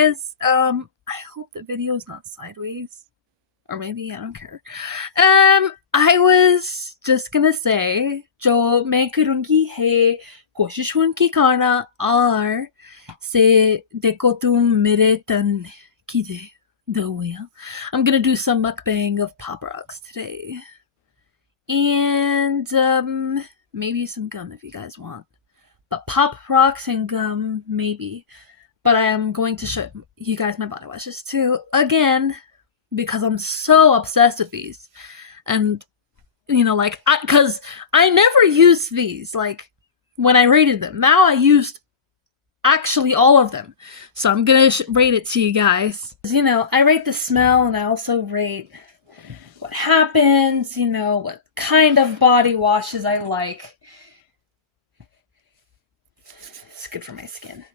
guys. I hope the video is not sideways. Or maybe, I don't care. I was just gonna say, जो मैं करूँगी है कोशिश उनकी करना और से देखो तुम मेरे तन की the wheel. I'm gonna do some mukbang of Pop Rocks today. And maybe some gum if you guys want. But Pop Rocks and gum, maybe. But I am going to show you guys my body washes too, again, because I'm so obsessed with these. And, you know, like, because I never used these, like, when I rated them. Now I used actually all of them. So I'm gonna rate it to you guys. You know, I rate the smell and I also rate what happens, you know, what kind of body washes I like. It's good for my skin.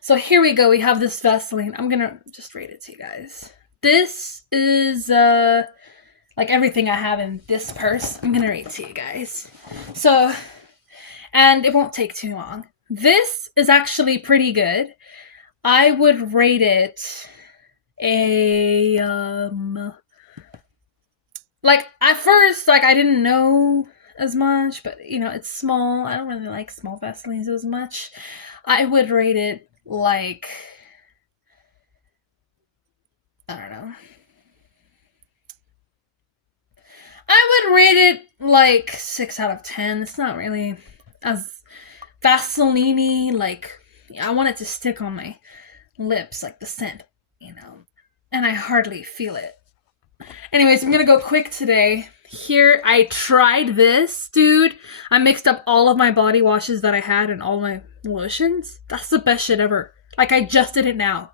So here we go. We have this Vaseline. I'm gonna just rate it to you guys. This is like everything I have in this purse. I'm gonna rate to you guys. So, and it won't take too long. This is actually pretty good. I would rate it a like at first, like I didn't know as much, but you know, it's small. I don't really like small Vaselines as much. I would rate it like, I don't know. I would rate it like 6 out of 10. It's not really as Vaseline-y, like I want it to stick on my lips, like the scent, you know, and I hardly feel it. Anyways, I'm gonna go quick today. Here, I tried this, dude. I mixed up all of my body washes that I had and all my lotions. That's the best shit ever. Like, I just did it now.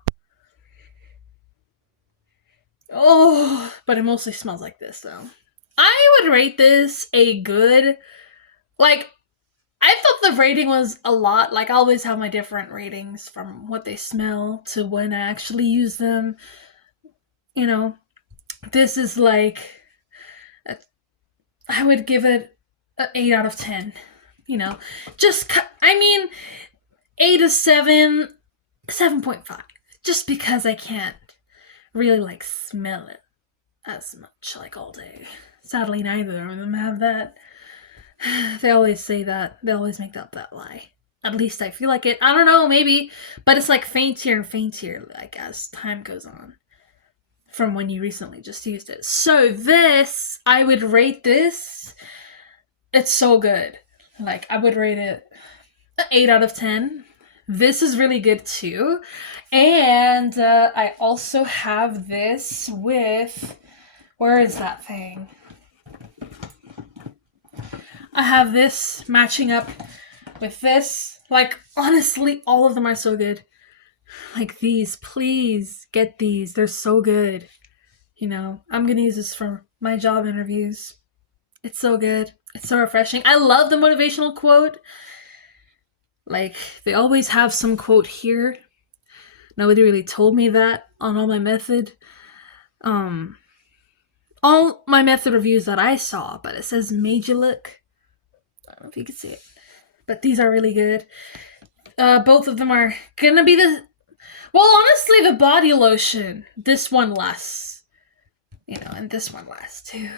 Oh, but it mostly smells like this, though. I would rate this a good, like, I thought the rating was a lot. Like, I always have my different ratings from what they smell to when I actually use them. You know, this is like, I would give it an 8 out of 10. You know, just, I mean, 8 to 7, 7.5. Just because I can't really, like, smell it as much, like, all day. Sadly, neither of them have that. They always say that. They always make up that lie. At least I feel like it. I don't know, maybe. But it's, like, faintier and faintier, like, as time goes on. From when you recently just used it. So this, I would rate this. It's so good. Like, I would rate it an 8 out of 10. This is really good too. And I also have this with, where is that thing? I have this matching up with this. Like, honestly, all of them are so good. Like these, please get these. They're so good. You know, I'm gonna use this for my job interviews. It's so good. It's so refreshing. I love the motivational quote. Like, they always have some quote here. Nobody really told me that on all my method. All my method reviews that I saw, but it says Major Look. I don't know if you can see it. But these are really good. Both of them are gonna be the, well, honestly, the body lotion. This one lasts. You know, and this one lasts too.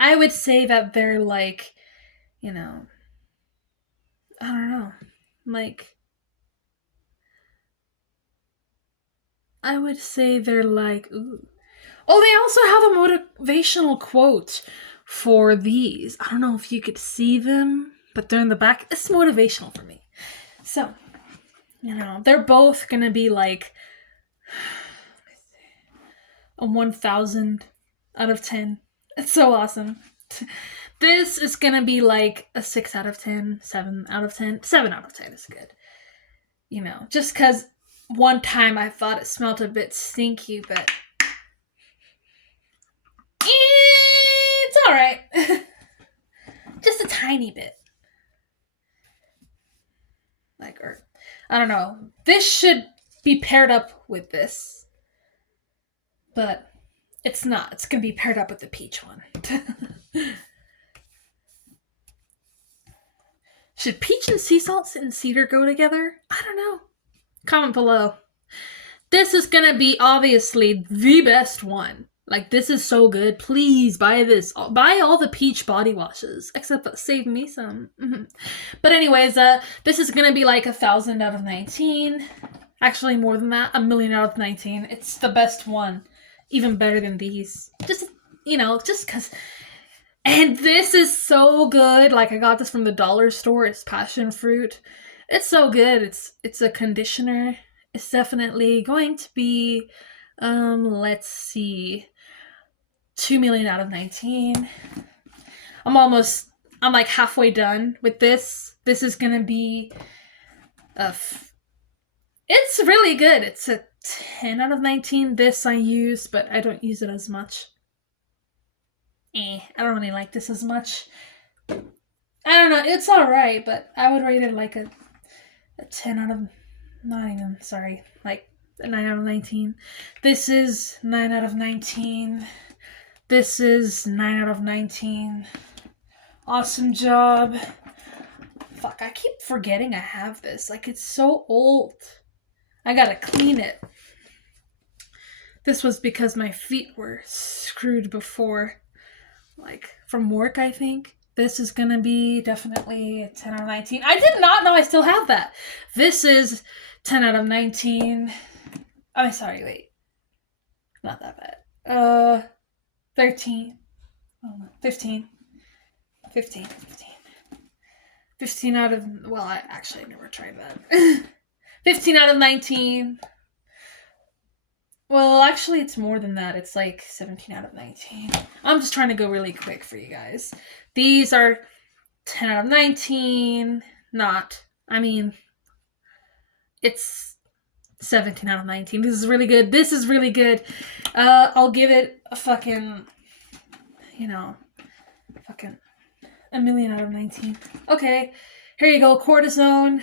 I would say that they're like, you know, I don't know. Like, I would say they're like, ooh. Oh, they also have a motivational quote for these. I don't know if you could see them, but they're in the back. It's motivational for me. So, you know, they're both gonna be like a 1,000 out of 10. It's so awesome. This is gonna be like a 6 out of 10, 7 out of 10. 7 out of 10 is good. You know, just because one time I thought it smelled a bit stinky, but it's alright. Just a tiny bit. Like, or, I don't know. This should be paired up with this. But it's not. It's gonna be paired up with the peach one. Should peach and sea salt and cedar go together? I don't know. Comment below. This is gonna be obviously the best one. Like, this is so good. Please buy this. Buy all the peach body washes, except save me some. But anyways, this is gonna be like 1,000 out of 19. Actually, more than that, 1,000,000 out of 19. It's the best one. Even better than these. Just, just because. And this is so good. Like, I got this from the dollar store. It's passion fruit. It's so good. It's a conditioner. It's definitely going to be, let's see, 2,000,000 out of 19. I'm like halfway done with this. This is gonna be it's really good. It's a 10 out of 19. This I use, but I don't use it as much. I don't really like this as much. I don't know, it's alright, but I would rate it like a 10 out of, not even, sorry, like a 9 out of 19. This is 9 out of 19. This is 9 out of 19. Awesome job. Fuck, I keep forgetting I have this. Like, it's so old. I gotta clean it. This was because my feet were screwed before. Like, from work, I think. This is gonna be definitely a 10 out of 19. I did not know I still have that. This is 10 out of 19. I'm sorry, wait. Not that bad. 13. Oh, 15. 15. 15 out of, well, I never tried that. 15 out of 19. Well, actually, it's more than that. It's like 17 out of 19. I'm just trying to go really quick for you guys. These are 10 out of 19. It's 17 out of 19. This is really good. This is really good. I'll give it a fucking, fucking 1,000,000 out of 19. Okay, here you go. Cortisone.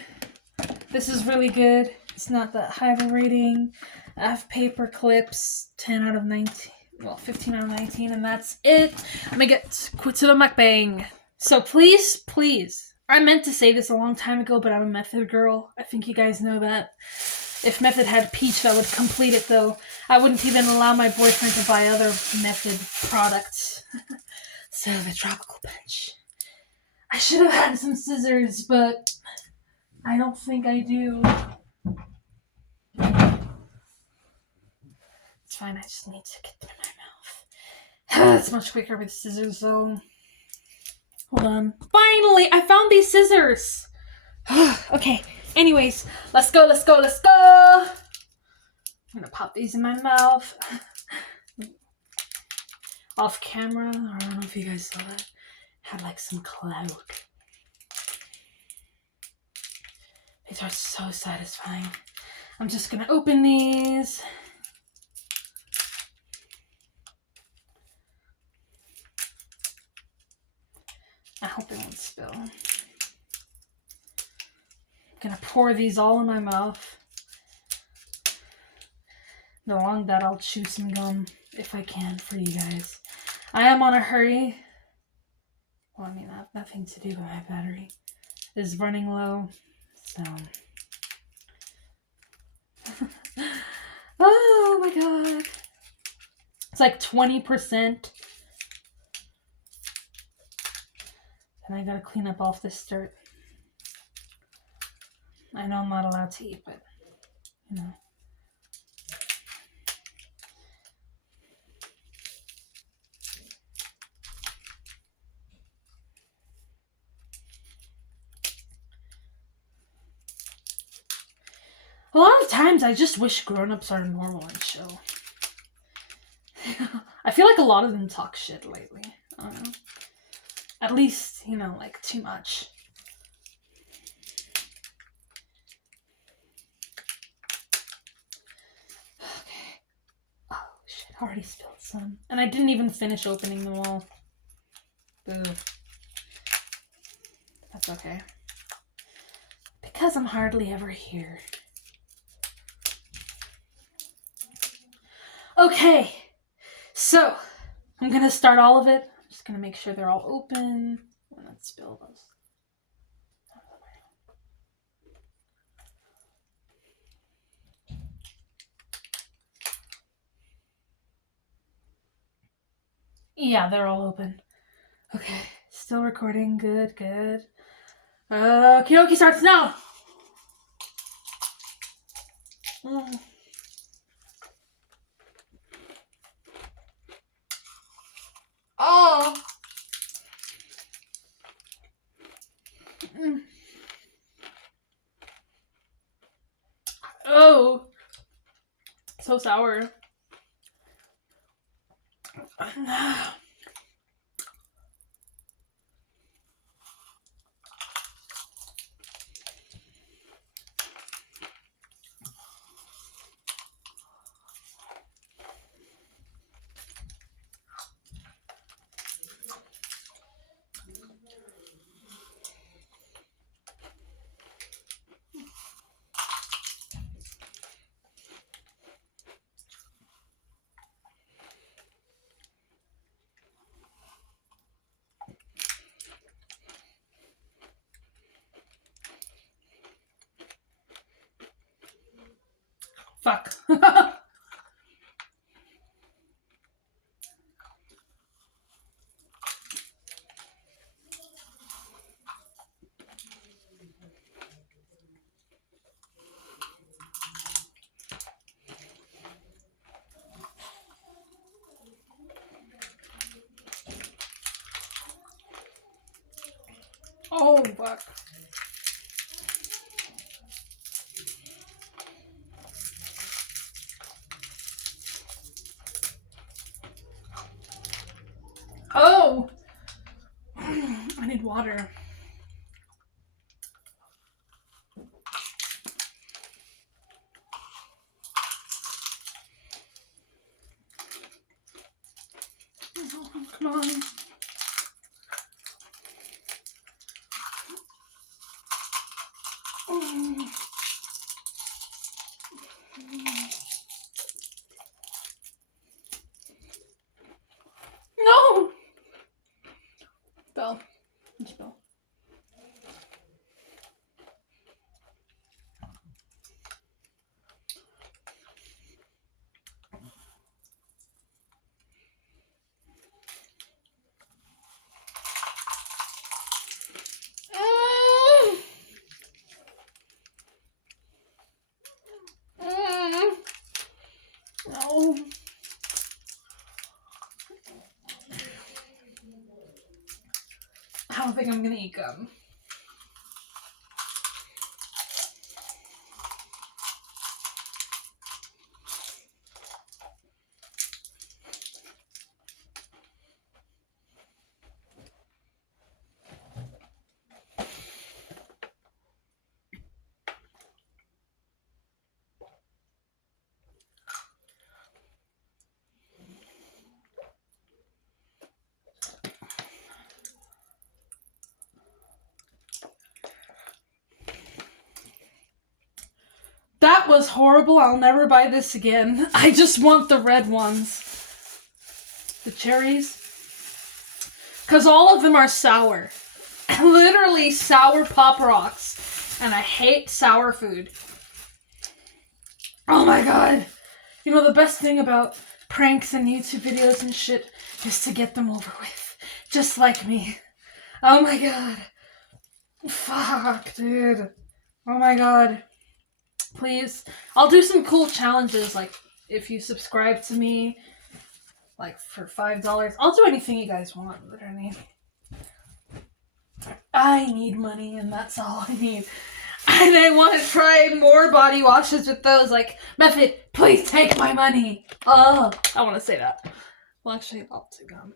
This is really good. It's not that high of a rating. I have paper clips. 10 out of 19. Well, 15 out of 19, and that's it. I'm gonna get to the mukbang. So please, I meant to say this a long time ago, but I'm a Method girl. I think you guys know that. If Method had peach, that would complete it, though. I wouldn't even allow my boyfriend to buy other Method products. So, the tropical punch. I should have had some scissors, but I don't think I do. It's fine, I just need to get them in my mouth. It's much quicker with scissors, though. Hold on. Finally, I found these scissors! Okay, anyways, let's go. I'm gonna pop these in my mouth. Off camera, I don't know if you guys saw that. Had like some cloud. These are so satisfying. I'm just gonna open these. I hope they won't spill. I'm gonna pour these all in my mouth. Along that, I'll chew some gum if I can for you guys. I am on a hurry. Well, I have nothing to do with my battery. It's running low, so. Oh my god. It's like 20%. And I gotta clean up off this dirt. I know I'm not allowed to eat, but, A lot of times I just wish grown-ups are normal and chill. I feel like a lot of them talk shit lately. I don't know. At least, like too much. Okay. Oh shit, I already spilled some. And I didn't even finish opening them all. Boo. That's okay. Because I'm hardly ever here. Okay, so I'm gonna start all of it. I'm just gonna make sure they're all open. And let's spill those. Yeah, they're all open. Okay, still recording. Good, good. Karaoke starts now. Mm. Oh. Mm. Oh. So sour. Fuck. Oh, fuck. Oh. I need water. Oh, come on. No! Bell. Spell. No. I don't think I'm gonna eat gum. That was horrible. I'll never buy this again. I just want the red ones. The cherries. Because all of them are sour. Literally sour Pop Rocks. And I hate sour food. Oh my god. You know, the best thing about pranks and YouTube videos and shit is to get them over with. Just like me. Oh my god. Fuck, dude. Oh my god. Please. I'll do some cool challenges, like if you subscribe to me, like for $5. I'll do anything you guys want, literally. I need money, and that's all I need. And I want to try more body washes with those. Like, Method, please take my money. Oh, I want to say that. Well, actually, I'll do gum.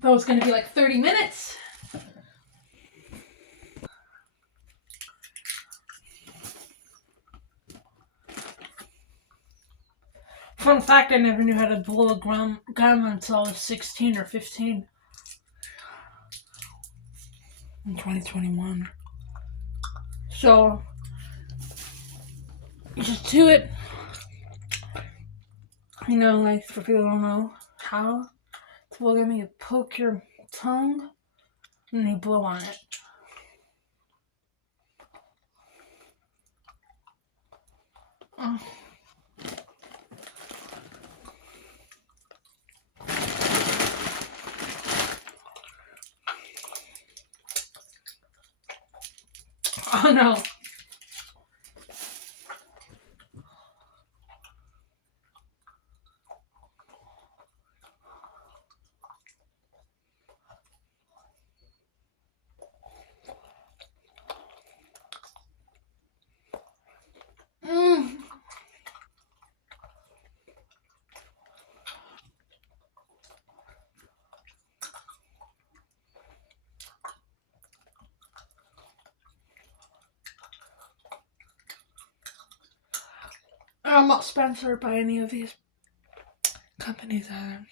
That was going to be like 30 minutes. Fun fact, I never knew how to blow a gum until I was 16 or 15. In 2021. So, just do it. You know, like, for people who don't know how to blow gum, you poke your tongue and you blow on it. Oh. Oh no. Mm. I'm not sponsored by any of these companies either.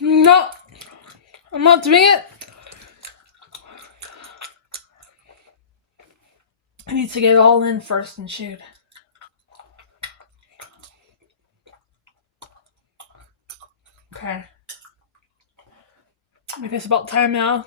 No, I'm not doing it. I need to get it all in first and shoot. Okay. I guess about time now.